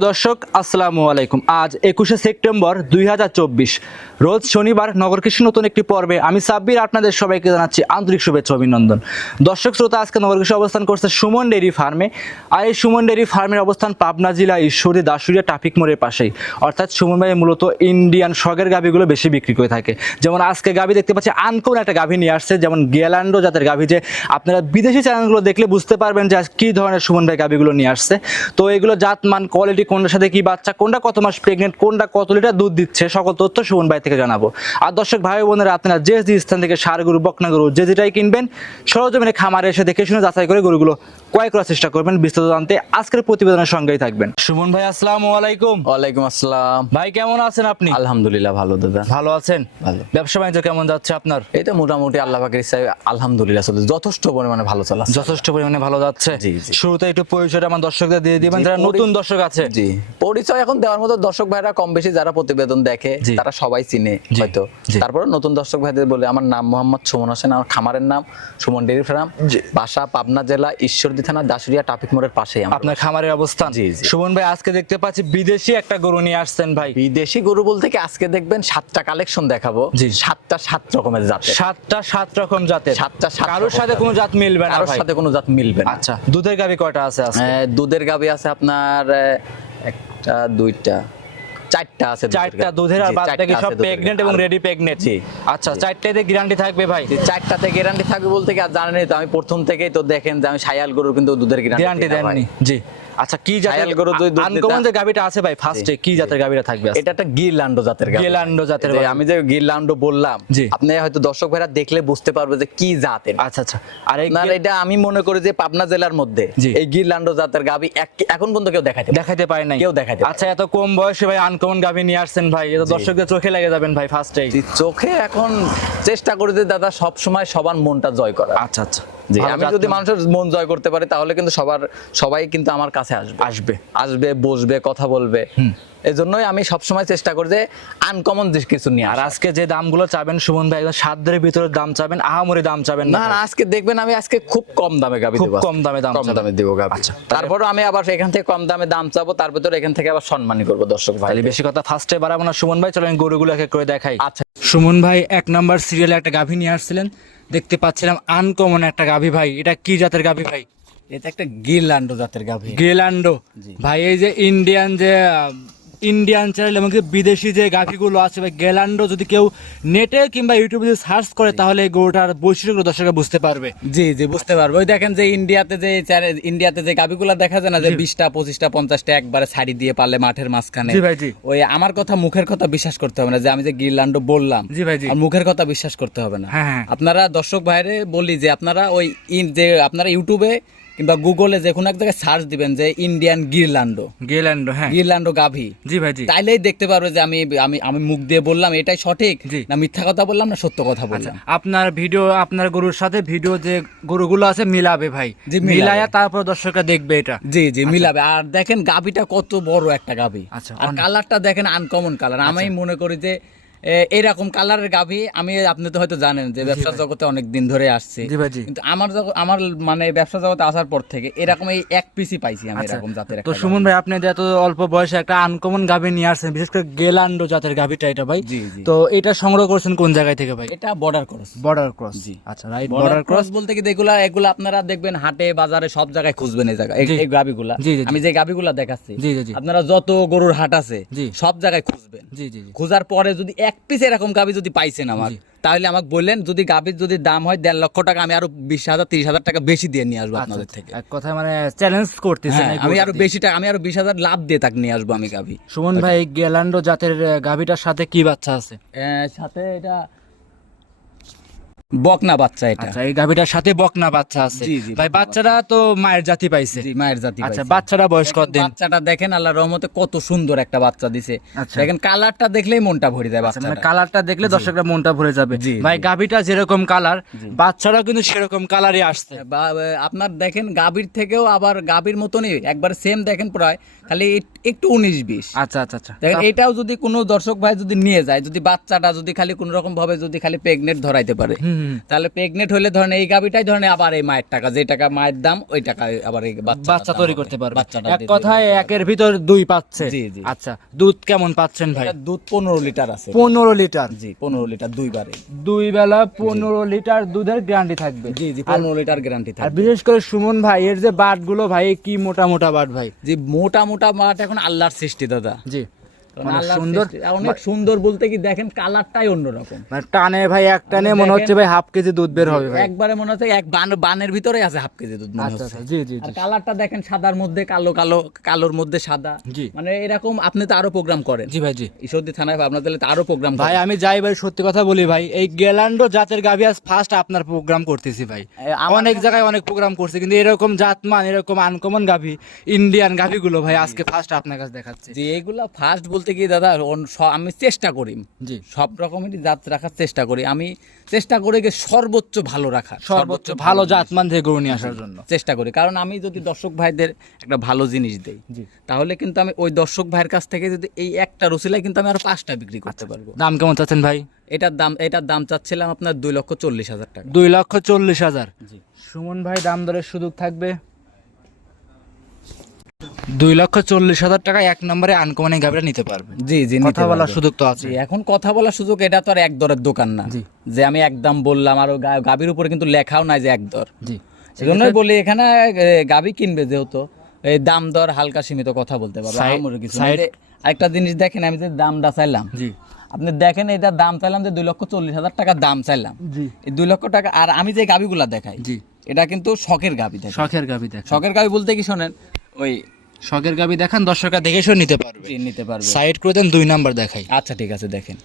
সুপ্রিয় দর্শক, আসসালামু আলাইকুম। আজ একুশে সেপ্টেম্বর দুই হাজার চব্বিশ। রোজ শনিবার নগর কৃষি নতুন একটি পর্বে আমি সাব্বির আপনাদের সবাইকে জানাচ্ছি আন্তরিক শুভেচ্ছা অভিনন্দন। দর্শক, শ্রোতা, আজকে নগর কৃষি অবস্থান করছে সুমন ডেরি ফার্মে। আর এই সুমন ডেরি ফার্মের অবস্থান পাবনা জেলা ঈশ্বরী দাসুরিয়া ট্রাফিক মোড়ের পাশেই। অর্থাৎ সুমন ভাই মূলত ইন্ডিয়ান শখের গাভিগুলো বেশি বিক্রি করে থাকে। যেমন আজকে গাভি দেখতে পাচ্ছি আনকোন একটা গাভি নিয়ে আসছে, যেমন গেলান্ডো জাতের গাভি যে আপনারা বিদেশি চ্যানেলগুলো দেখলে বুঝতে পারবেন যে কী ধরনের সুমন ভাই গাভিগুলো নিয়ে আসছে। তো এগুলো জাত মান কোয়ালিটি কোনটার সাথে কি বাচ্চা কোনটা কত মাস প্রেগনেন্ট কোনটা কত লিটার দুধ দিচ্ছে সকল তথ্য সুমন ভাই থেকে জানাব। আর দর্শক ভাই বোনেরা আপনারা যে যে স্থান থেকে সার গরু বকনা গরু যে যেটাই কিনবেন সরজমিনে খামারে এসে দেখে শুনে যাচাই করে গরুগুলো ক্রয় করার চেষ্টা করবেন। বিস্তারিত জানতে আজকের প্রতিবেদনের সঙ্গেই থাকবেন। সুমন ভাই আসসালামু আলাইকুম। ওয়ালাইকুম আসসালাম। ভাই কেমন আছেন আপনি? আলহামদুলিল্লাহ ভালো দাদা। ভালো আছেন? ভালো। ব্যবসা বাণিজ্য কেমন যাচ্ছে আপনার? এই তো মোটামুটি আল্লাহ পাকের ইচ্ছায় আলহামদুলিল্লাহ চলছে। যথেষ্ট পরিমাণে ভালো চলাচ্ছে যথেষ্ট পরিমাণে ভালো যাচ্ছে। জি, জি। শুরুতে একটু পরিচয়টা আমার দর্শকদের দিয়ে দিবেন। যারা নতুন দর্শক আছে জি। পরিচয় এখন দেওয়ার মতো দর্শক ভাইরা কম বেশি যারা প্রতিবেদন দেখে তারা সবাই চিনে হয়তো। তারপরে নতুন দর্শক ভাইদের বলে আমার নাম মোহাম্মদ সুমন হোসেন আমার খামারের নাম সুমন ডেরি ফার্ম। বাসা পাবনা জেলা ঈশ্বরদী থানা দাসুরিয়া ট্রাফিক মোড়ের আমার আপনার খামারের অবস্থান। সুমন ভাই আজকে দেখতে পাচ্ছি বিদেশি একটা গরু নিয়ে আসছেন ভাই। বিদেশি গরু বলতে কি আজকে দেখবেন সাতটা কালেকশন দেখাবো। সাতটা সাত রকমের জাতের। সাতটা সাত রকম জাতের। সাতটা সাত কারোর সাথে কোনো জাত মিলবে না কারোর সাথে কোনো জাত মিলবে না। আচ্ছা দুধের গাবি কয়টা আছে দুধের গাবি আছে আপনার একটা দুইটা চারটা আছে চারটা দুধের আর বাকি সব প্রেগন্যান্ট এবং রেডি প্রেগন্যান্ট জি, আচ্ছা চারটাতে গ্যারান্টি থাকবে ভাই। চারটাতে গ্যারান্টি থাকবে বলতে কি আর জানেনই তো আমি প্রথম থেকেই তো দেখেন যে আমি সায়াল গরুর কিন্তু দুধের গ্যারান্টি গ্যারান্টি দেননি। জি। আচ্ছা কি জাতের গরু যদি আনকমন যে গাবিটা আছে ভাই ফার্স্টে কি জাতের গাবিটা থাকবে এটা একটা গিরলান্ডো জাতের গাভী। গিরলান্ডো জাতের আমি যে গিরলান্ডো বললাম আপনি হয়তো দর্শক ভাইরা দেখলে বুঝতে পারবে যে কি জাতের আচ্ছা আচ্ছা। আর এটা আমি মনে করি যে পাবনা জেলার মধ্যে এই গিরলান্ডো জাতের গাবি এখন পর্যন্ত কেউ দেখাইতে পারে না। পারে নাই। কেউ পারে আচ্ছা এত কম বয়সে ভাই আনকমন গাভি নিয়ে আসছেন ভাই এটা দর্শকদের চোখে লেগে যাবেন ভাই ফার্স্টেই জি, চোখে এখন চেষ্টা করি যে দাদা সব সময় সবার মনটা জয় করা আচ্ছা আচ্ছা। জি আমি যদি মানে। মানুষের মন জয় করতে পারি তাহলে কিন্তু সবার সবাই কিন্তু আমার কাছে আসবে। আসবে। আসবে বসবে কথা বলবে। এই জন্যই আমি সবসময় চেষ্টা করি যে আনকমন কিছু নিয়ে আর আজকে যে দামগুলো চাবেন সুমন ভাই একদম ভিতরে দাম চাবেন আহামরি দাম চাবেন না না আজকে দেখবেন আমি আজকে খুব কম দামে গাবি খুব কম দামে দাম কম দামে দেবো গাবি। আচ্ছা, তারপরে আমি আবার এখান থেকে কম দামে দাম চাবো তার ভিতরে এখান থেকে আবার সম্মানই করব দর্শক ভাই। বেশি কথা ফার্স্টে বাড়াবো না। সুমন ভাই চলেন গরুগুলো এক এক করে দেখাই। আচ্ছা। সুমন ভাই এক নাম্বার সিরিয়ালে একটা গাভী নিয়ে আসছিলেন। দেখতে পাচ্ছিলাম আনকমন একটা গাভী ভাই। এটা কি জাতের গাভী ভাই? এটা একটা গিরলান্ডো জাতের গাভী। গ্রেলান্ডো। ভাই এই যে ইন্ডিয়ান যে ইন্ডিয়ান চ্যানেল এবং বিদেশি যে গাভিগুলো আছে ভাই গেলান্ডো যদি কেউ নেটে কিংবা ইউটিউবে যদি সার্চ করে তাহলে এই গরুটার বৈশিষ্ট্যগুলো দর্শকরা বুঝতে পারবে জি জি বুঝতে পারব ওই দেখেন যে ইন্ডিয়াতে যে চ্যানে- ইন্ডিয়াতে যে গাবিগুলা দেখা যায় না যে বিশটা পঁচিশটা পঞ্চাশটা একবারে ছাড়ি দিয়ে পারলে মাঠের মাঝখানে জি ভাই, জি। ওই আমার কথা মুখের কথা বিশ্বাস করতে হবে না যে আমি যে গিরলান্ডো বললাম জি ভাই, জি। আর মুখের কথা বিশ্বাস করতে হবে না হ্যাঁ, হ্যাঁ। আপনারা দর্শক ভাইরে বলি যে আপনারা ওই যে আপনারা ইউটিউবে কিংবা গুগলে যে কোনো এক জায়গায় সার্চ দিবেন যে ইন্ডিয়ান গিরলান্ডো গেলান্ডো হ্যাঁ। গিরলান্ডো গাভি জি ভাই জি। তাইলেই দেখতে পারবে যে আমি আমি আমি মুখ দিয়ে বললাম এটাই সঠিক। না মিথ্যা কথা বললাম না সত্য কথা আচ্ছা বললাম? আপনার ভিডিও আপনার গরুর সাথে ভিডিও যে গরুগুলো আছে মিলাবে ভাই। জি, মিলায়া তারপর দর্শকরা দেখবে এটা। জি জি মিলাবে। আর দেখেন গাবিটা কত বড় একটা গাবি আচ্ছা, আর কালারটা দেখেন আনকমন কালার আমি মনে করি যে এরকম কালারের গাবি আমি আপনি তো হয়তো জানেন যে ব্যবসা জগতে অনেক দিন ধরে আসছি। কিন্তু আমার আমার মানে ব্যবসা জগতে আসার পর থেকে এরকম এই এক পিসি পাইছি আমি এরকম জাতের আচ্ছা, তো সুমন ভাই আপনি এত অল্প বয়সে একটা আনকমন গাভী নিয়ে আসছেন বিশেষ করে গেলান্ডো জাতের গাভীটা এটা ভাই। তো এটা সংগ্রহ করছেন কোন জায়গায় থেকে ভাই? এটা বর্ডার ক্রস বর্ডার ক্রস জি। আচ্ছা রাইট বর্ডার ক্রস বলতে কি এগুলা এগুলা আপনারা দেখবেন হাটে বাজারে সব জায়গায় খুঁজবেন এই জায়গা এই- জি। আমি যে গাবিগুলা দেখাচ্ছি জি, জি। আপনারা যত গরুর হাট আছে। সব জায়গায় খুঁজবেন। জি জি জি। খোঁজার পরে যদি এক পিস এরকম গাভি যদি পাইছেন আমার তাহলে আমাকে বললেন যদি গাভীর যদি দাম হয় দেড় লক্ষ টাকা আমি আরও বিশ হাজার তিরিশ হাজার টাকা বেশি দিয়ে নিয়ে আসব আপনাদের থেকে। এক কথা মানে চ্যালেঞ্জ করতেছি হ্যাঁ, আমি আরও বেশি টাকা আমি আরও বিশ হাজার লাভ দিয়ে তাকে নিয়ে আসব আমি গাভী। সুমন ভাই গেলান্ডো জাতের গাভীটার সাথে কি বাচ্চা আছে? সাথে এটা বকনা বাচ্চা এটা। আচ্ছা এই গাভীটার সাথে বকনা বাচ্চা আছে। ভাই বাচ্চারা তো মায়ের জাতি পাইছে। জি মায়ের জাতি আচ্ছা। বাচ্চারা বয়স কত দিন বাচ্চাটা দেখেন আল্লাহ রহমতে কত সুন্দর একটা বাচ্চা দিছে। আচ্ছা। দেখেন কালারটা দেখলেই মনটা ভরে যায় আচ্ছা, মানে কালারটা দেখলে দর্শকরা মনটা ভরে যাবে। ভাই। গাভীটা যেরকম কালার বাচ্চারাও কিন্তু সেরকম কালারই আসছে। আপনার দেখেন গাভীর থেকেও আবার গাভীর মতনই একবার সেম দেখেন প্রায় খালি একটু উনিশ বিশ। আচ্ছা আচ্ছা আচ্ছা। দেখেন এটাও যদি কোনো দর্শক ভাই যদি নিয়ে যায় যদি বাচ্চাটা যদি খালি কোনো রকম ভাবে যদি খালি প্রেগনেন্ট ধরাইতে পারে। তাহলে প্রেগনেন্ট হলে ধরেন এই গাবিটাই ধরেন আবার এই মায়ের টাকা যে টাকা মায়ের দাম ওই টাকা আবার এই বাচ্চা তৈরি করতে পারবে। বাচ্চাটা এক কথায় একের ভিতর দুই পাচ্ছে। জি, জি। আচ্ছা দুধ কেমন পাচ্ছেন ভাই? দুধ পনেরো লিটার আছে। পনেরো লিটার। জি পনেরো লিটার দুইবারে। দুই বেলা পনেরো লিটার দুধের গ্যারান্টি থাকবে। জি জি পনেরো লিটার গ্যারান্টি থাকবে। আর বিশেষ করে সুমন ভাই এর যে বাটগুলো ভাই কি মোটা মোটা বাট ভাই? যে মোটা মোটা বাট এখন আল্লাহর সৃষ্টি দাদা। জি। সুন্দর অনেক সুন্দর বলতে কি দেখেন কালারটাই অন্যরকম। মানে টানে ভাই এক টানে মনে হচ্ছে ভাই হাফ কেজি দুধ বের হবে ভাই। একবারে মনে হচ্ছে এক বান বানের ভিতরে আছে হাফ কেজি দুধ মনে আচ্ছা হচ্ছে। আচ্ছা জি জি আর কালারটা দেখেন সাদার মধ্যে কালো কালো কালোর মধ্যে সাদা। জি। মানে এরকম আপনি তো আরও প্রোগ্রাম করেন। জি ভাই জি। ঈশ্বরদী থানায় আপনার তাহলে আরও প্রোগ্রাম ভাই আমি যাই ভাই সত্যি কথা বলি ভাই এই গেলান্ডো জাতের গাভি আজ ফার্স্ট আপনার প্রোগ্রাম করতেছি ভাই। অনেক জায়গায় অনেক প্রোগ্রাম করছি কিন্তু এরকম জাতমান এরকম আনকমন গাভি ইন্ডিয়ান গাভিগুলো ভাই আজকে ফার্স্ট আপনার কাছে দেখাচ্ছি। যে এগুলা ফার্স্ট বলতে কি দাদা আমি চেষ্টা করি। জি। সব রকমেরই জাত রাখার চেষ্টা করি। আমি চেষ্টা করি যে সর্বোচ্চ ভালো রাখা সর্বোচ্চ ভালো জাত মান থেকে গরু নিয়ে আসার জন্য। চেষ্টা করি। কারণ আমি যদি দর্শক ভাইদের একটা ভালো জিনিস দেই জি। তাহলে কিন্তু আমি ওই দর্শক ভাইয়ের কাছ থেকে যদি এই একটা রসিলায় কিন্তু আমি আরও পাঁচটা বিক্রি করতে পারব। দাম কেমন চাচ্ছেন ভাই? এটার দাম এটার দাম চাচ্ছিলাম আপনার দুই লক্ষ চল্লিশ হাজার টাকা। দুই লক্ষ চল্লিশ হাজার। জি। সুমন ভাই দাম দরের সুযোগ থাকবে? দুই লক্ষ চল্লিশ হাজার টাকা এক নম্বরে আনকমনে গাভিটা নিতে পারবে। জি জি কথা বলার সুযোগ তো আছে। এখন কথা বলার সুযোগ এটা তো আর এক দরের দোকান না। যে আমি একদম বললাম আর গাভীর উপরে কিন্তু লেখাও নাই যে এক দর। জি। সেজন্যই বলি এখানে গাভী কিনবে যেহেতু এই দাম দর হালকা সীমিত কথা বলতে পারবে কিছু আরেকটা জিনিস দেখেন আমি যে দামটা চাইলাম। জি। আপনি দেখেন এটার দাম চাইলাম যে দুই লক্ষ চল্লিশ হাজার টাকা দাম চাইলাম। এই দুই লক্ষ টাকা আর আমি যে গাভীগুলা দেখাই জি। এটা কিন্তু শখের গাভী দেখেন শখের গাভি দেখ শখের গাভী বলতে কি শোনেন ওই শখের গাভি দেখান দর্শকরা দেখে শুনে নিতে পারবে। নিতে পারবে। সাইড করে দেন দুই নাম্বার দেখাই। আচ্ছা ঠিক আছে দেখেন।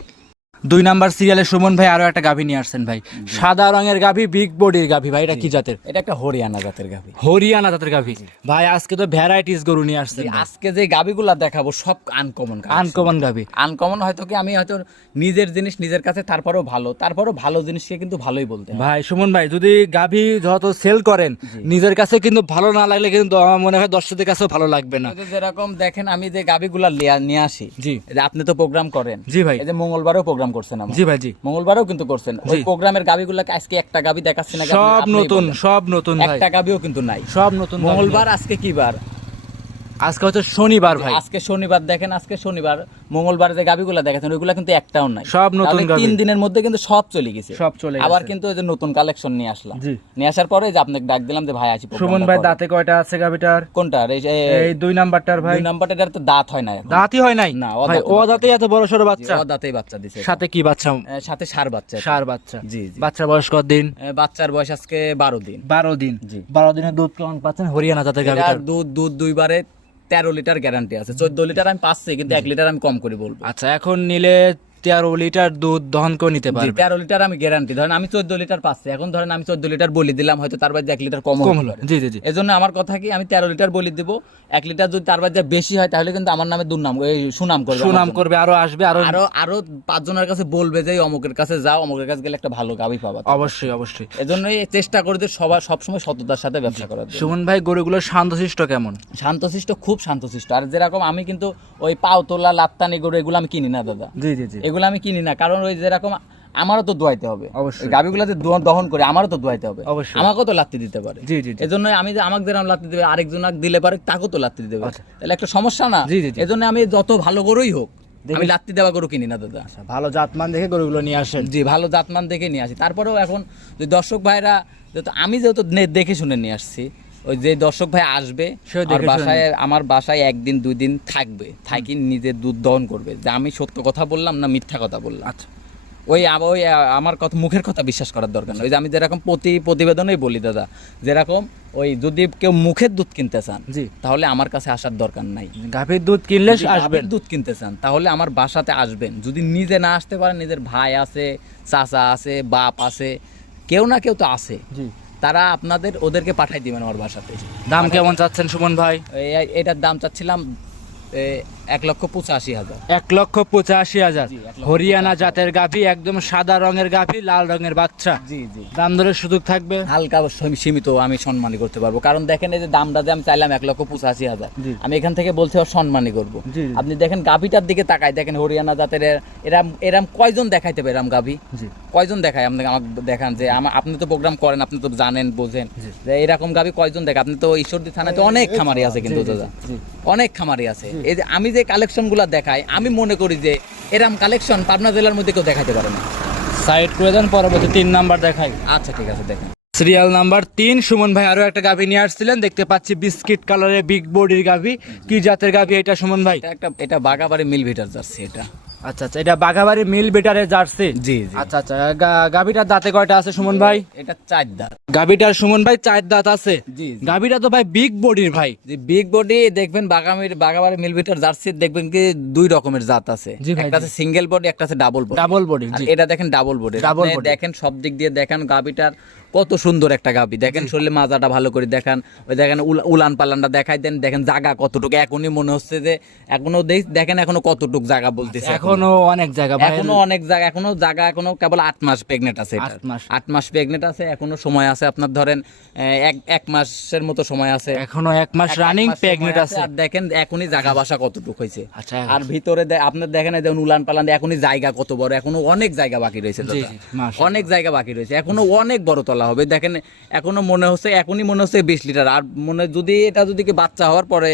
দুই নাম্বার সিরিয়ালে সুমন ভাই আরও একটা গাভী নিয়ে আসছেন ভাই। সাদা রঙের গাভী বিগ বডির গাভী ভাই এটা কি জাতের? এটা একটা হরিয়ানা জাতের গাভী। হরিয়ানা জাতের গাভী। ভাই আজকে তো ভ্যারাইটিস গরু নিয়ে আসছেন আজকে যে গাভীগুলা দেখাবো সব আনকমন আনকমন গাভী। আনকমন হয়তো কি আমি হয়তো নিজের জিনিস নিজের কাছে তারপরেও ভালো। তারপরেও ভালো জিনিসকে কিন্তু ভালোই বলতে ভাই সুমন ভাই যদি গাভী যত সেল করেন নিজের কাছে কিন্তু ভালো না লাগলে কিন্তু আমার মনে হয় দর্শকদের কাছেও ভালো লাগবে না। যেরকম দেখেন আমি যে গাভীগুলা নিয়ে আসি জি। আপনি তো প্রোগ্রাম করেন। জি ভাই। এই যে মঙ্গলবারও প্রোগ্রাম করছেন জি ভাই জি। মঙ্গলবারও কিন্তু করছেন। ওই। প্রোগ্রামের গাবিগুলোকে আজকে একটা গাবি দেখাচ্ছেন না সব নতুন সব নতুন ভাই। একটা গাবিও কিন্তু নাই। সব নতুন মঙ্গলবার আজকে কি বার আজকে হচ্ছে শনিবার ভাই। আজকে শনিবার দেখেন আজকে শনিবার মঙ্গলবার যে গাভীগুলা দেখাচ্ছেন ওইগুলা কিন্তু একটাও নাই। সব নতুন গাভী। তিন দিনের মধ্যে কিন্তু সব চলে গেছে। সব চলে আবার কিন্তু ওই যে নতুন কালেকশন নিয়ে আসলাম। জি। নিয়ে আসার পরে যে আপনাকে ডাক দিলাম যে ভাই আসি সুমন ভাই দাঁতে কয়টা আছে গাভিটার কোনটা এই দুই নাম্বারটার ভাই। দুই নাম্বারটা এটার তো দাঁত হয় না দাঁতই হয় নাই? না, ভাই ও দাঁতে এত বড় জি, বাচ্চা? ও দাঁতেই বাচ্চা দিছে সাথে কি বাচ্চা? সাথে সার বাচ্চা। সার বাচ্চা। জি জি। বাচ্চার বয়স কত দিন? বাচ্চার বয়স আজকে বারো দিন। বারো দিন। জি। বারো দিনের দুধ কেমন পাচ্ছেন? হরিয়ানা জাতের গাভিটার দুধ দুধ দুইবারে তেরো লিটার গ্যারান্টি আছে। চোদ্দ লিটার আমি পাচ্ছি কিন্তু এক লিটার আমি কম করে বলব। আচ্ছা এখন নিলে তেরো লিটার দুধ দহন করে নিতে পারবে। তেরো লিটার আমি গ্যারান্টি ধরেন আমি চোদ্দ লিটার পাচ্ছি এখন ধরেন আমি চোদ্দ লিটার বলি দিলাম হয়তো তার বাদে এক লিটার কম কম হলো। জি জি জি। এজন্য আমার কথা কি আমি তেরো লিটার বলি দিব এক লিটার যদি তার বাদে বেশি হয় তাহলে কিন্তু আমার নামে দুর্নাম এই সুনাম করবে সুনাম জন্য। করবে আরও আসবে আরও আরও আরও পাঁচজনের কাছে বলবে যে অমুকের কাছে যাও অমুকের কাছে গেলে একটা ভালো গাবি পাবা অবশ্যই অবশ্যই। এজন্যই চেষ্টা করে যে সবার সবসময় সততার সাথে ব্যবসা করার জন্য। সুমন ভাই গরুগুলো শান্তশিষ্ট কেমন? শান্তশিষ্ট খুব শান্তশিষ্ট আর যেরকম আমি কিন্তু ওই পাও তোলা লাত্তানি গরু এগুলো আমি কিনি না দাদা। জি জি জি। এগুলো আমি কিনি না। কারণ ওই যেরকম আমারও তো দোয়াইতে হবে। অবশ্যই। গাবিগুলো যে দহন করে আমারও তো দোয়াইতে হবে। অবশ্যই। আমাকেও তো লাত্তি দিতে পারে। জি জি এজন্য আমি যে আমাকে যেরকম লাত্তি দেবে আরেকজন দিলে পারে তাকেও তো লাত্তি দিতে পারে। আচ্ছা। তাহলে একটা সমস্যা না। জি, জি। এজন্য আমি যত ভালো গরুই হোক আমি লাত্তি দেওয়া গরু কিনি না দাদা। আচ্ছা, ভালো জাতমান দেখে গরুগুলো নিয়ে আসেন। জি ভালো জাতমান দেখে নিয়ে আসি। তারপরেও এখন যে দর্শক ভাইরা যেহেতু আমি যেহেতু দেখে শুনে নিয়ে আসছি ওই যে দর্শক ভাই আসবে আর বাসায় আমার বাসায় একদিন দুই দিন থাকবে থাকি নিজে দুধ দহন করবে। যে আমি সত্য কথা বললাম না মিথ্যা কথা বললাম? আচ্ছা। ওই ওই আমার কথা মুখের কথা বিশ্বাস করার দরকার নেই। ওই যে আমি যেরকম প্রতি প্রতিবেদনেই বলি দাদা যেরকম ওই যদি কেউ মুখের দুধ কিনতে চান জি। তাহলে আমার কাছে আসার দরকার নাই। গাভীর দুধ কিনলে আসবেন। দুধ কিনতে চান তাহলে আমার বাসাতে আসবেন। যদি নিজে না আসতে পারেন নিজের ভাই আছে চাচা আছে বাপ আছে কেউ না কেউ তো আছে। জি। তারা আপনাদের ওদেরকে পাঠাই দিবেন ওর বাসাতে। দাম কেমন চাচ্ছেন সুমন ভাই? এটার দাম চাচ্ছিলাম এক লক্ষ পঁচাশি হাজার। এক লক্ষ পঁচাশি হাজার। হরিয়ানা জাতের গাভী একদম সাদা রঙের গাভী লাল রঙের বাচ্চা। জি জি। দাম দরের সুযোগ থাকবে? হালকা সীমিত আমি সম্মানী করতে পারব। কারণ দেখেন এই যে দামটা যে আমি চাইলাম এক লক্ষ পঁচাশি হাজার। আমি এখান থেকে হবে সম্মানী করব। আপনি দেখেন গাভিটার দিকে তাকায় দেখেন হরিয়ানা জাতের এর- এরাম এরাম কয়জন দেখাইতে পারে এরাম গাভী? কয়জন দেখায়? আপনি আমাকে দেখান যে আপনি তো প্রোগ্রাম করেন আপনি তো জানেন বোঝেন। যে এরকম গাভী কয়জন দেখে আপনি তো ঈশ্বরদী থানায় তো অনেক খামারি আছে কিন্তু দাদা। অনেক খামারি আছে। এই যে আমি যে কালেকশনগুলো দেখায় আমি মনে করি যে এরম কালেকশন পাবনা জেলার মধ্যে কেউ দেখাতে পারে না। সাইড করে দেন পরবর্তী তিন নাম্বার দেখাই। আচ্ছা ঠিক আছে দেখেন। সিরিয়াল নাম্বার তিন সুমন ভাই আরও একটা গাভি নিয়ে আসছিলেন দেখতে পাচ্ছি বিস্কিট কালারের বিগ বডির গাভি। কি জাতের গাভি এটা সুমন ভাই? এটা একটা এটা বাগাবাড়ি মিল ভিটার যাচ্ছে এটা। আচ্ছা আচ্ছা এটা বাঘাবাড়ি মিল বেটারের জার্সি? জি জি। আচ্ছা আচ্ছা গাভিটার দাঁতে কয়টা আছে সুমন ভাই? এটা চার দাঁত। গাভিটার সুমন ভাই চার দাঁত আছে? জি, জি। গাভিটা তো ভাই বিগ বডির ভাই। যে বিগ বডি দেখবেন বাগামির বাগাবাড়ি মিল ভিটার জার্সি দেখবেন কি দুই রকমের জাত আছে। একটা আছে সিঙ্গেল বডি একটা আছে ডাবল বডি ডাবল বডি এটা দেখেন ডাবল বডি body। দেখেন সব দিক দিয়ে দেখেন গাবিটার কত সুন্দর একটা গাবি। দেখেন শরীরে মাজাটা ভালো করে দেখান। ওই দেখেন উলান পালানটা দেখাই দেন। দেখেন জায়গা কতটুকু। এখনই মনে হচ্ছে যে এখনও দেখেন এখনও কতটুকু জায়গা বলতেছে এখনও। অনেক জায়গা এখনও অনেক জায়গা। এখনও জায়গা এখনও কেবল আট মাস প্রেগনেন্ট আছে আট মাস। প্রেগনেন্ট আছে। এখনও সময় আছে আপনার ধরেন এক এক মাসের মতো সময় আছে। এখনও এক মাস রানিং প্রেগনেন্ট আছে। আর দেখেন এখনই জায়গা বাসা কতটুকু হয়েছে। আচ্ছা। আর ভিতরে আপনার দেখেন দেখুন উলান পালান এখনই জায়গা কত বড়। এখনও অনেক জায়গা বাকি রয়েছে। অনেক জায়গা বাকি রয়েছে। এখনও অনেক বড় তলা হবে। দেখেন এখনও মনে হচ্ছে এখনই মনে হচ্ছে বিশ লিটার। আর মনে যদি এটা যদি বাচ্চা হওয়ার পরে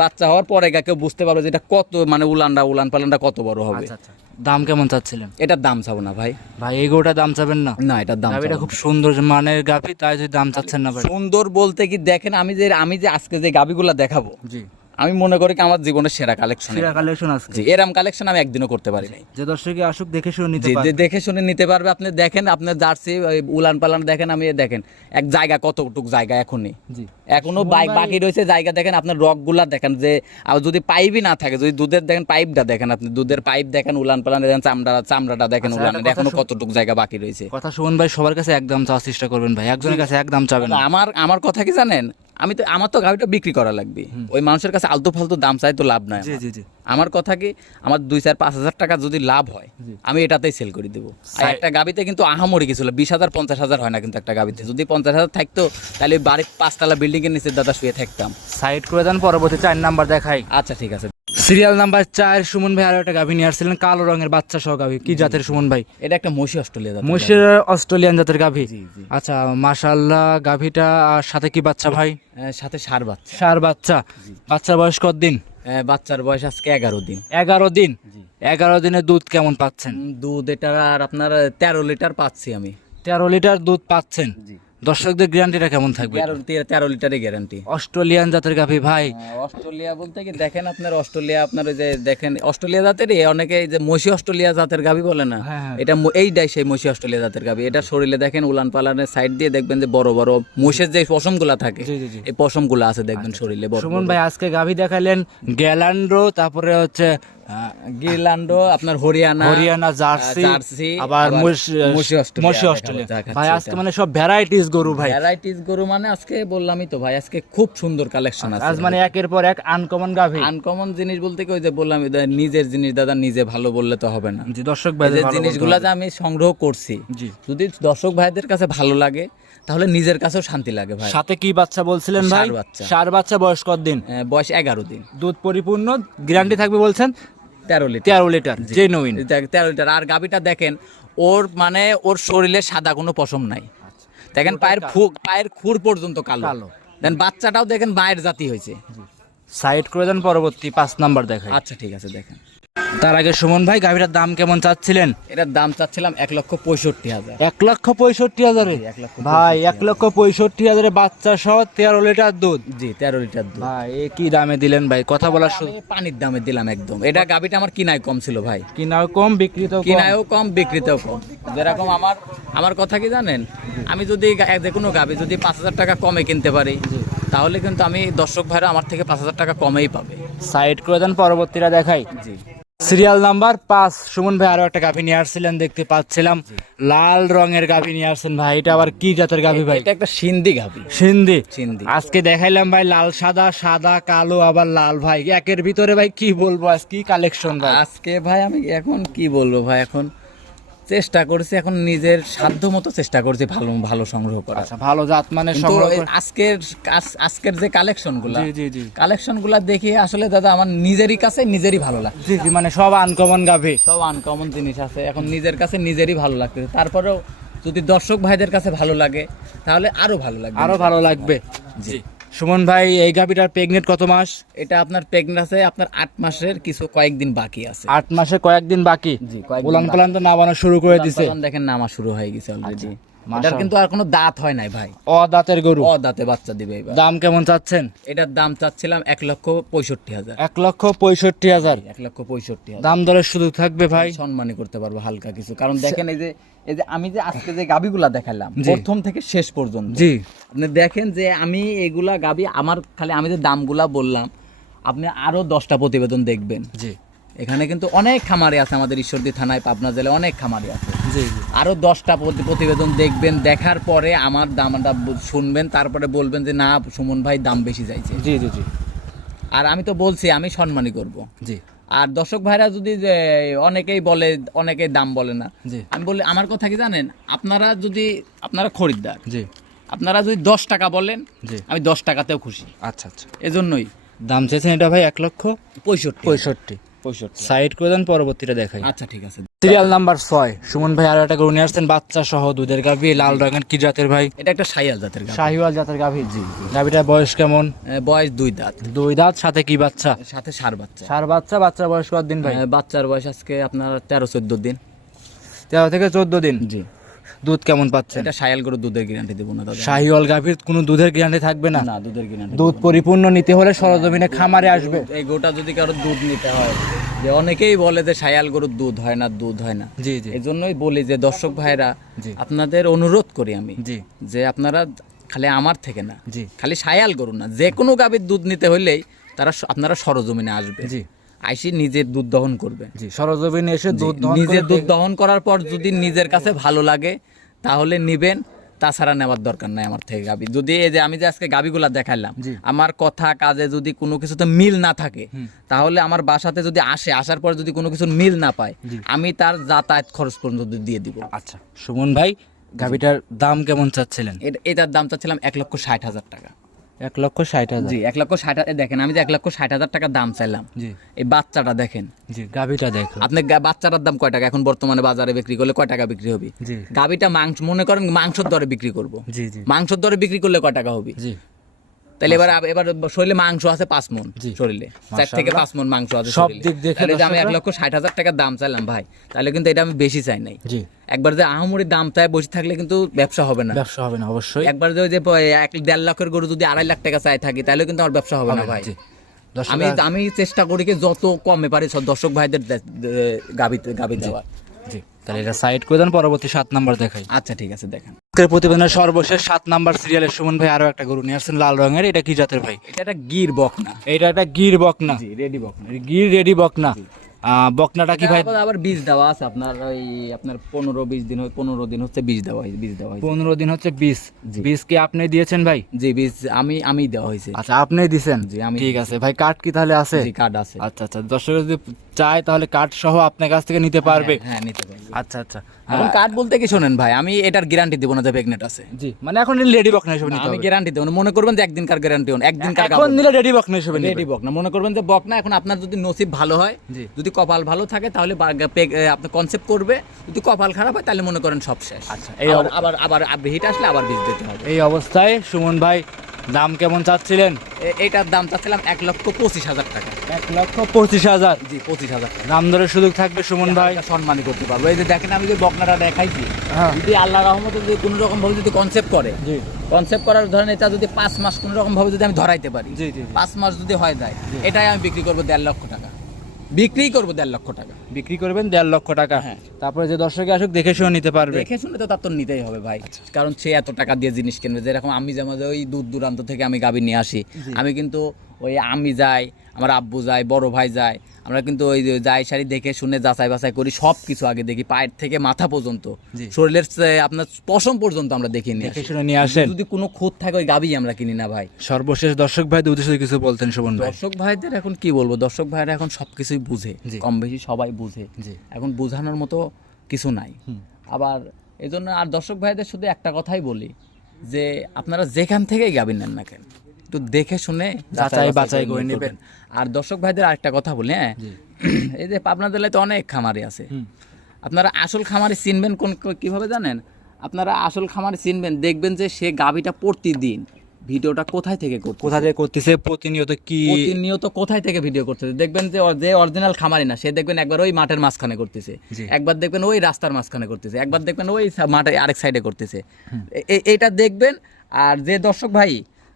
বাচ্চা হওয়ার পরে কেউ বুঝতে পারবে যে এটা কত মানে উলানটা উলান পালানটা কত বড় হবে। আচ্ছা আচ্ছা। দাম কেমন চাচ্ছিলেন? এটার দাম চাবো না ভাই। ভাই এই গরুটার দাম চাবেন না? না এটার দাম এটা খুব সুন্দর মানের গাভি তাই যদি দাম চাচ্ছেন না ভাই। সুন্দর বলতে কি দেখেন আমি যে আমি যে আজকে যে গাবিগুলা দেখাবো জি। আমি মনে করি আমার জীবনের সেরা কালেকশন সেরা কালেকশন আজকে। জি এরম কালেকশন আমি একদিনও করতে পারি নাই। যে দর্শকে আসুক দেখে শুনে নিতে জি পারে যে দেখে শুনে নিতে পারবে। আপনি দেখেন আপনার জার্সি উলান পালান দেখেন আমি দেখেন এক জায়গা কতটুক জায়গা এখনই। জি। এখনও বাইক বাকি রয়েছে জায়গা দেখেন আপনার রকগুলা দেখেন যে আর যদি পাইপই না থাকে যদি দুধের দেখেন পাইপটা দেখেন আপনি দুধের পাইপ দেখেন উলান পালান দেখেন চামড়া চামড়াটা দেখেন আচ্ছা, উলানের এখনও কতটুক জায়গা বাকি রয়েছে। কথা শুনুন ভাই সবার কাছে একদম চাওয়ার চেষ্টা করবেন ভাই। একজনের কাছে একদম চাবেন আমার আমার কথা কি জানেন? আমি তো আমার তো গাড়িটা বিক্রি করা লাগবে। ওই মানুষের কাছে আলতু ফালতু দাম চাই তো লাভ নাই আমার। কথা কি আমার দুই চার পাঁচ হাজার টাকা যদি লাভ হয় আমি এটাতেই সেল করে দেবো। আর একটা গাবিতে কিন্তু আহামরি কিছু বিশ হাজার পঞ্চাশ হাজার হয় না কিন্তু একটা গাবিতে। যদি পঞ্চাশ হাজার থাকতো তাহলে বাড়ির পাঁচতলা বিল্ডিং এর নিচে দাদা শুয়ে থাকতাম। সাইড করে দেন পরবর্তী চার নাম্বার দেখাই। আচ্ছা ঠিক আছে। সিরিয়াল নাম্বার চার সুমন ভাই আরও একটা গাভী নিয়ে আসছিলেন কালো রঙের বাচ্চা সহ গাভী। কি জাতের সুমন ভাই? এটা একটা মসি অস্ট্রেলিয়া মহিষের অস্ট্রেলিয়ান জাতের গাভী। আচ্ছা মাশাল্লাহ গাভীটা আর সাথে কি বাচ্চা ভাই? সাথে সার বাচ্চা। সার বাচ্চা। বাচ্চার বয়স কতদিন? বাচ্চার বয়স আজকে এগারো দিন। এগারো দিন? এগারো দিনের দুধ কেমন পাচ্ছেন? দুধ এটা আর আপনার তেরো লিটার পাচ্ছি আমি। তেরো লিটার দুধ পাচ্ছেন। দর্শকদের গ্যারান্টিটা কেমন থাকবে তেরো তেরো লিটারের গ্যারান্টি। অস্ট্রেলিয়ান জাতের গাভী ভাই। হ্যাঁ, অস্ট্রেলিয়া বলতে কি দেখেন আপনার অস্ট্রেলিয়া আপনার ওই যে দেখেন অস্ট্রেলিয়া জাতের অনেকে যে মসি অস্ট্রেলিয়া জাতের গাবি বলে না? হ্যাঁ, হ্যাঁ। এটা ম- এইটাই সেই মসি অস্ট্রেলিয়া জাতের গাবি এটা শরীরে দেখেন উলান পালানের সাইড দিয়ে দেখবেন যে বড় বড় মোষের যে পশমগুলা থাকে। এই পশমগুলা আছে দেখবেন শরীরে সুমন ভাই আজকে গাভী দেখালেন গ্যালান্ড্রো তারপরে হচ্ছে গিরলান্ডো আপনার হরিয়ানা হরিয়ানা জার্সি আবার মুশ- অস্ট্রেলিয়া। ভাই আজকে মানে সব ভ্যারাইটিস গরু ভাই। ভ্যারাইটিস গরু মানে আজকে বললামই তো ভাই আজকে খুব সুন্দর কালেকশন আছে আজ মানে একের পর এক আনকমন গাভী। আনকমন জিনিস বলতে কি ওই যে বললাম নিজের জিনিস দাদা নিজে ভালো বললে তো হবে না। জি দর্শক এই ভাই যে জিনিসগুলো যে আমি সংগ্রহ করছি জি। যদি দর্শক ভাইদের কাছে ভালো লাগে তাহলে নিজের কাছেও শান্তি লাগে ভাই। সাথে কি বাচ্চা বলছিলেন ভাই? বাচ্চা। সার বাচ্চা বয়স কত দিন? বয়স এগারো দিন। দুধ পরিপূর্ণ গ্যারান্টি থাকবে বলছেন? তেরো লিটার। তেরো লিটার জেনুইন দেখ- তেরো লিটার। আর গাবিটা দেখেন ওর মানে ওর শরীরে সাদা কোনো পশম নাই। দেখেন পায়ের ফুক পায়ের খুর পর্যন্ত কালো। কালো। দেন বাচ্চাটাও দেখেন মায়ের জাতি হয়েছে। সাইড করে দেন পরবর্তী পাঁচ নাম্বার দেখাই। আচ্ছা ঠিক আছে দেখেন। তার আগে সুমন ভাই গাভীটার দাম কেমন চাচ্ছিলেন? এটার দাম চাচ্ছিলাম এক লক্ষ পঁয়ষট্টি হাজার। এক লক্ষ পঁয়ষট্টি হাজারে? ভাই এক লক্ষ পঁয়ষট্টি হাজারে বাচ্চা সহ তেরো লিটার দুধ। জি তেরো লিটার দুধ। ভাই এ কি দামে দিলেন ভাই? কথা বলার শুধু পানির দামে দিলাম একদম। এটা গাবিটা আমার কিনায় কম ছিল ভাই। কিনাও কম বিক্রিত কম। কিনায়ও কম বিক্রিতেও কম। যেরকম আমার আমার কথা কি জানেন? আমি যদি যে কোনো গাবি যদি পাঁচ হাজার টাকা কমে কিনতে পারি তাহলে কিন্তু আমি দর্শক ভাইরা আমার থেকে পাঁচ হাজার টাকা কমেই পাবে। সাইড করে দেন পরবর্তীরা দেখাই। জি। সিরিয়াল নাম্বার পাঁচ। সুমন ভাই আরও একটা গাভী নিয়ে আসছিলেন দেখতে পাচ্ছিলাম। লাল রঙের গাভী নিয়ে আসছেন ভাই। এটা আবার কি জাতের গাভী ভাই? এটা একটা সিন্ধি গাভী। সিন্ধি। সিন্ধি। আজকে দেখাইলাম ভাই লাল সাদা সাদা কালো আবার লাল ভাই। একের ভিতরে ভাই কি বলব আজ কি কালেকশন ভাই? আজকে ভাই আমি এখন কি বলব ভাই এখন চেষ্টা করছি এখন নিজের সাধ্য মতো চেষ্টা করছি ভালো ভালো সংগ্রহ করা আচ্ছা ভালো জাত মানে সংগ্রহ আজকের আজকের যে কালেকশনগুলা জি কালেকশনগুলা দেখে আসলে দাদা আমার নিজেরই কাছে নিজেরই ভালো লাগে জি জি মানে সব আনকমন গাভী। সব আনকমন জিনিস আছে এখন নিজের কাছে নিজেরই ভালো লাগতেছে। তারপরেও যদি দর্শক ভাইদের কাছে ভালো লাগে তাহলে আরও ভালো লাগবে আরও ভালো লাগবে। জি। সুমন ভাই এই গাভীটার প্রেগনেন্ট কত মাস? এটা আপনার প্রেগনেন্ট আছে আপনার আট মাসের কিছু কয়েকদিন বাকি আছে। আট মাসে কয়েকদিন বাকি? জি, কয়েকদিন উলান। পালান তো নামানো শুরু করে দিছে। দেখেন নামা শুরু হয়ে গেছে অলরেডি এটার কিন্তু আর কোনো দাঁত হয় নাই ভাই। গরু? বাচ্চা দিবে এবার। দাম কেমন চাচ্ছেন? এটার দাম চাচ্ছিলাম এক লক্ষ পঁয়ষট্টি হাজার। এক লক্ষ পঁয়ষট্টি হাজার। এক লক্ষ পঁয়ষট্টি হাজার। দাম দরের সুযোগ থাকবে ভাই। সম্মানই করতে পারব হালকা কিছু। কারণ দেখেন এই যে এই যে আমি যে আজকে যে গাবিগুলা দেখালাম। প্রথম থেকে শেষ পর্যন্ত। জি। আপনি দেখেন যে আমি এগুলা গাবি আমার খালি আমি যে দামগুলা বললাম আপনি আরও দশটা প্রতিবেদন দেখবেন। জি। এখানে কিন্তু অনেক খামারে আছে আমাদের ঈশ্বরদী থানায় পাবনা জেলায় অনেক খামারে আছে। জি জি। আরও দশটা প্রতিবেদন দেখবেন দেখার পরে আমার দামটা শুনবেন তারপরে বলবেন যে না সুমন ভাই দাম বেশি চাইছে। জি জি জি। আর আমি তো বলছি আমি সম্মানই করব। জি। আর দর্শক ভাইরা যদি যে অনেকেই বলে অনেকেই দাম বলে না। জি। আমি বলি আমার কথা কি জানেন? আপনারা যদি আপনারা খরিদ্দার জি। আপনারা যদি দশ টাকা বলেন জি। আমি দশ টাকাতেও খুশি। আচ্ছা আচ্ছা। এজন্যই। দাম চেয়েছেন এটা ভাই এক লক্ষ? পঁয়ষট্টি। পঁয়ষট্টি। পঁয়ষট্টি। সাইড করে দেন পরবর্তীটা দেখাই। আচ্ছা ঠিক আছে। সিরিয়াল নাম্বার ছয় সুমন ভাই আরও একটা গরু নিয়ে আসছেন বাচ্চা সহ দুধের গাভী লাল রঙের কি জাতের ভাই? এটা একটা সাইয়াল জাতের। শাহিওয়াল জাতের গাভী? জি গাভীটার বয়স কেমন? বয়স দুই দাঁত। দুই দাঁত সাথে কি বাচ্চা? সাথে সার বাচ্চা। সার বাচ্চা বাচ্চার বয়স কত দিন ভাই বাচ্চার বয়স আজকে আপনার তেরো চোদ্দ দিন। তেরো থেকে চোদ্দ দিন? জি। দুধ কেমন পাচ্ছেন? এটা সায়াল করে দুধের গ্যারান্টি দেবো না দাদা। শাহিওয়াল গাভীর কোনো দুধের গ্যারান্টি থাকবে না? না দুধের গ্যারান্টি দুধ পরিপূর্ণ নিতে হলে সরজমিনে খামারে আসবে। এই গোটা যদি কারও দুধ নিতে হয় যে অনেকেই বলে যে সায়াল গরুর দুধ হয় না দুধ হয় না। জি জি। এই জন্যই বলি যে দর্শক ভাইরা। আপনাদের অনুরোধ করি আমি জি। যে আপনারা খালি আমার থেকে না জি। খালি সায়াল গরু না যে কোনো গাভীর দুধ নিতে হলেই তারা আপনারা সরজমিনে আসবে। জি। আইসি নিজের দুধ দহন করবে। জি সরজমিনে এসে দুধ নিজের দুধ দহন করার পর যদি নিজের কাছে ভালো লাগে তাহলে নিবেন তাছাড়া নেওয়ার দরকার নাই আমার থেকে গাবি। যদি এই যে আমি যে আজকে গাবিগুলা দেখালাম জি। আমার কথা কাজে যদি কোনো কিছুতে মিল না থাকে তাহলে আমার বাসাতে যদি আসে আসার পর যদি কোনো কিছু মিল না পায় আমি তার যাতায়াত খরচ পর্যন্ত দিয়ে দিব। আচ্ছা সুমন ভাই গাবিটার দাম কেমন চাচ্ছিলেন? এটার দাম চাচ্ছিলাম এক লক্ষ ষাট হাজার টাকা। এক লক্ষ ষাট হাজার। জি এক লক্ষ ষাট হাজার। দেখেন আমি যে এক লক্ষ ষাট হাজার টাকা দাম চাইলাম। জি। এই বাচ্চাটা দেখেন। জি গাভিটা দেখেন আপনি বাচ্চাটার দাম কয় টাকা? এখন বর্তমানে বাজারে বিক্রি করলে কয় টাকা বিক্রি হবে? জি। গাভিটা মাংস মনে করেন মাংসের দরে বিক্রি করব। জি জি। মাংসের দরে বিক্রি করলে কয় টাকা হবে? জি। তাহলে এবার এবার শরীরে মাংস আছে পাঁচ মন শরীরে। চার থেকে পাঁচ মন মাংস আছে সব দিক দেখে আমি এক লক্ষ ষাট হাজার টাকার দাম চাইলাম ভাই তাহলে কিন্তু এটা আমি বেশি চাই নাই। একবার যে আহামরি দাম চাই বসে থাকলে কিন্তু ব্যবসা হবে না। ব্যবসা হবে না অবশ্যই। একবার যে এক দেড় লাখের গরু যদি আড়াই লাখ টাকা চাই থাকি তাহলে কিন্তু আমার ব্যবসা হবে না ভাই। আমি আমি চেষ্টা করি কি যত কমে পারি সব দর্শক ভাইদের দে- গাবি দেওয়ার। তাহলে এটা সাইড করে দেন পরবর্তী সাত নাম্বার দেখাই। আচ্ছা ঠিক আছে দেখেন। আজকের প্রতিবেদনের সর্বশেষ সাত নাম্বার সিরিয়ালের সুমন ভাই আরও একটা গরু নিয়ে আসছেন লাল রঙের। এটা কি জাতের ভাই? এটা একটা গির বকনা। এটা একটা গির বকনা। রেডি বকনা। গির রেডি বকনা। বকনাটা কি ভাই? আবার বীজ দেওয়া আছে আপনার ওই আপনার পনেরো বিশ দিন পনেরো দিন হচ্ছে বীজ দেওয়া হয়েছে বীজ দেওয়া হয়েছে। পনেরো দিন হচ্ছে বিষ জি। বিষ কি আপনি দিয়েছেন ভাই? জি বীজ আমি আমি দেওয়া হয়েছে। আচ্ছা আপনি দিছেন? জি, আমি ঠিক আছে ভাই কার্ড কি তাহলে আছে? কার্ড আছে। আচ্ছা আচ্ছা দর্শক যদি চায় তাহলে কার্ড সহ আপনার কাছ থেকে নিতে পারবে। হ্যাঁ নিতে পারবে। আচ্ছা আচ্ছা। এখন কার্ড বলতে কি শোনেন ভাই আমি এটার গ্যারান্টি দেবো না যে প্রেগনেন্ট আছে। জি মানে এখন বকনা হিসেবে নিতে আমি গ্যারান্টি দেবো মনে করবেন যে একদিন কার গ্যারান্টি হন একদিন কার এখন নিলে বকনা হিসেবে না। মনে করবেন যে বক না এখন আপনার যদি নসিব ভালো হয় যদি কপাল ভালো থাকে তাহলে আপনি কনসেপ্ট করবে যদি কপাল খারাপ হয় তাহলে মনে করেন সব শেষ। আচ্ছা, এই এই আবার আবার আবার হিট আসলে আবার বীজ দিতে হবে। এই অবস্থায় সুমন ভাই দাম কেমন চাচ্ছিলেন? এটার দাম চাচ্ছিলাম এক লক্ষ পঁচিশ হাজার টাকা। এক লক্ষ পঁচিশ হাজার? জি পঁচিশ হাজার দাম দরের সুযোগ থাকবে সুমন ভাই। সম্মানই করতে পারব। এই যে দেখেন আমি যে বকনাটা দেখাইছি হ্যাঁ। যদি আল্লাহ রহমতে যদি কোনো রকম ভাবে যদি কনসেপ্ট করে জি। কনসেপ্ট করার ধরেন এটা যদি পাঁচ মাস কোনো রকম ভাবে যদি আমি ধরাইতে পারি জি জি জি। পাঁচ মাস যদি হয় যায় এটাই আমি বিক্রি করব দেড় লক্ষ টাকা। বিক্রি করব দেড় লক্ষ টাকা। বিক্রি করবেন দেড় লক্ষ টাকা। হ্যাঁ। তারপরে যে দর্শকে আসুক দেখে শুনে নিতে পারবে। দেখে শুনে তো তার তো নিতেই হবে ভাই। আচ্ছা। কারণ সে এত টাকা দিয়ে জিনিস কিনবে। যেরকম আমি যেমন ওই দূর দূরান্ত থেকে আমি গাভী নিয়ে আসি আমি কিন্তু ওই আমি যাই আমার আব্বু যায় বড় ভাই যায় আমরা কিন্তু ওই যাই শাড়ি দেখে শুনে যাচাই বাছাই করি সব কিছু আগে দেখি পায়ের থেকে মাথা পর্যন্ত। শরীরের আপনার পশম পর্যন্ত আমরা দেখে নিয়ে শুনে নিয়ে আসেন। যদি কোনো খুঁত থাকে ওই গাবি আমরা কিনি না ভাই। সর্বশেষ দর্শক ভাই উদ্দেশ্যে কিছু বলতেন ভাই। দর্শক ভাইদের এখন কি বলব? দর্শক ভাইরা এখন সবকিছুই বুঝে জি। কম বেশি সবাই বুঝে। এখন বোঝানোর মতো কিছু নাই। আবার এই জন্য আর দর্শক ভাইদের শুধু একটা কথাই বলি যে আপনারা যেখান থেকেই গাভী নেন না কেন একটু দেখে শুনে যাচাই বাছাই করে নেবেন। আর দর্শক ভাইদের আরেকটা কথা বলি হ্যাঁ? এই যে পাবনা জেলায় তো অনেক খামারি আছে। আপনারা আসল খামারি চিনবেন কোন কীভাবে জানেন? আপনারা আসল খামারি চিনবেন দেখবেন যে সে গাভীটা প্রতিদিন ভিডিওটা কোথায় থেকে করছে কোথা থেকে করতেছে প্রতিনিয়ত কি প্রতিনিয়ত কোথায় থেকে ভিডিও করতেছে? দেখবেন যে যে অরিজিনাল খামারি না সে দেখবেন একবার ওই মাঠের মাঝখানে করতেছে। একবার দেখবেন ওই রাস্তার মাঝখানে করতেছে। একবার দেখবেন ওই মাঠে আরেক সাইডে করতেছে। এ- এ- এটা দেখবেন আর যে দর্শক ভাই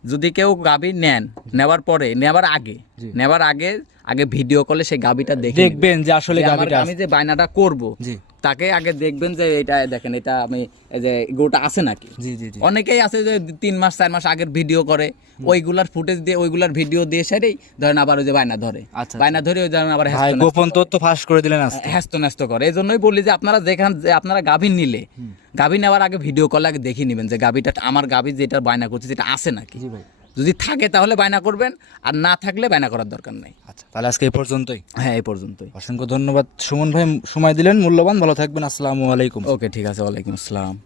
যদি কেউ গাভী নেন নেওয়ার পরে নেওয়ার আগে নেওয়ার আগে আগে ভিডিও কলে সেই গাভীটা দেখে দেখবেন যে আসলে গাভীটা আমি যে বায়নাটা করব জি। তাকে আগে দেখবেন যে এটা দেখেন এটা আমি এই যে গরুটা আছে নাকি? জি জি জি। অনেকেই আছে যে তিন মাস চার মাস আগের ভিডিও করে ওইগুলার ফুটেজ দিয়ে ওইগুলার ভিডিও দিয়ে সেরেই ধরেন আবার ওই যে বায়না ধরে। আচ্ছা, বায়না ধরে ওই ধরেন আবার গোপন তথ্য ফাঁস করে দিলেন হ্যাস্ত ন্যস্ত করে। এই জন্যই বলি যে আপনারা যেখান যে আপনারা গাভী নিলে গাভী নেওয়ার আগে ভিডিও কল আগে দেখে নেবেন যে গাভীটা আমার গাভী যেটা বায়না করছে সেটা আছে নাকি। জি ভাই। যদি থাকে তাহলে বায়না করবেন আর না থাকলে বায়না করার দরকার নেই। আচ্ছা তাহলে আজকে এই পর্যন্তই। হ্যাঁ এই পর্যন্তই। অসংখ্য ধন্যবাদ। সুমন ভাই সময় দিলেন মূল্যবান ভালো থাকবেন আসসালামু আলাইকুম। ওকে ঠিক আছে ওয়ালাইকুম আসসালাম।